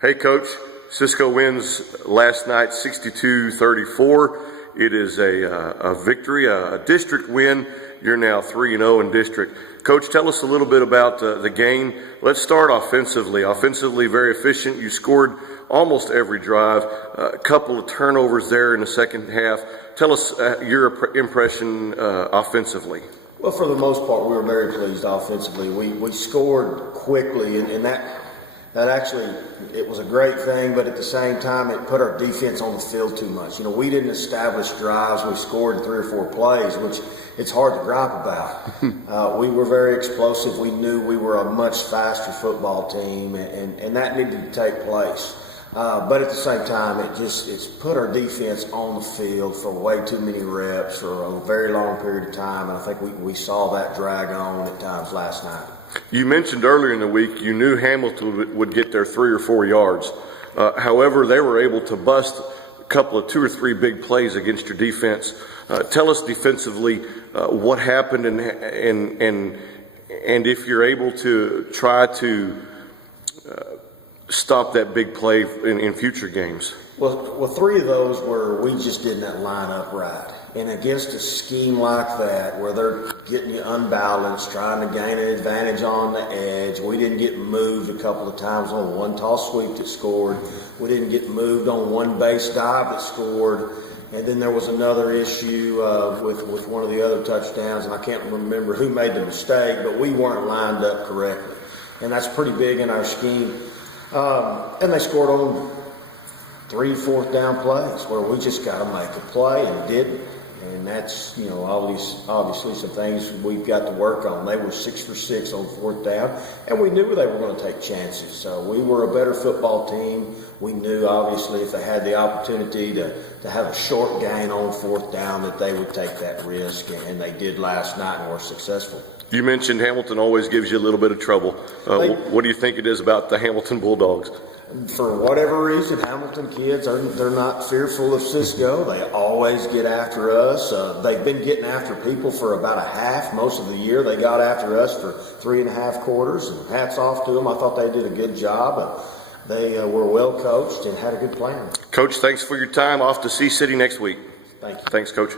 Hey, Coach. Cisco wins last night 62-34. It is a victory, a district win. You're now 3-0 in district. Coach, tell us a little bit about the game. Let's start offensively. Offensively, very efficient. You scored almost every drive. A couple of turnovers there in the second half. Tell us your impression offensively. Well, for the most part, we were very pleased offensively. We scored quickly, and that actually, it was a great thing, but at the same time, it put our defense on the field too much. You know, we didn't establish drives. We scored 3 or 4 plays, which it's hard to gripe about. We were very explosive. We knew we were a much faster football team, and that needed to take place. But at the same time, it's put our defense on the field for way too many reps for a very long period of time, and I think we saw that drag on at times last night. You mentioned earlier in the week you knew Hamilton would get there 3 or 4 yards. However, they were able to bust a couple of 2 or 3 big plays against your defense. Tell us defensively what happened and if you're able to try to stop that big play in future games. Well, 3 of those were we just did not line up right. And against a scheme like that, where they're getting you unbalanced, trying to gain an advantage on the edge, we didn't get moved a couple of times on one toss sweep that scored. We didn't get moved on one base dive that scored. And then there was another issue with one of the other touchdowns, and I can't remember who made the mistake, but we weren't lined up correctly. And that's pretty big in our scheme. And they scored on 3 fourth down plays where we just got to make a play and didn't. And that's, you know, obviously some things we've got to work on. They were 6 for 6 on 4th down, and we knew they were going to take chances. So we were a better football team. We knew, obviously, if they had the opportunity to have a short gain on 4th down, that they would take that risk, and they did last night and were successful. You mentioned Hamilton always gives you a little bit of trouble. What do you think it is about the Hamilton Bulldogs? For whatever reason, Hamilton kids, they're not fearful of Cisco. They always get after us. They've been getting after people for about a half. Most of the year they got after us for 3.5 quarters, and hats off to them. I thought they did a good job. They were well coached and had a good plan. Coach, thanks for your time. Off to Sea City next week. Thank you. Thanks, Coach.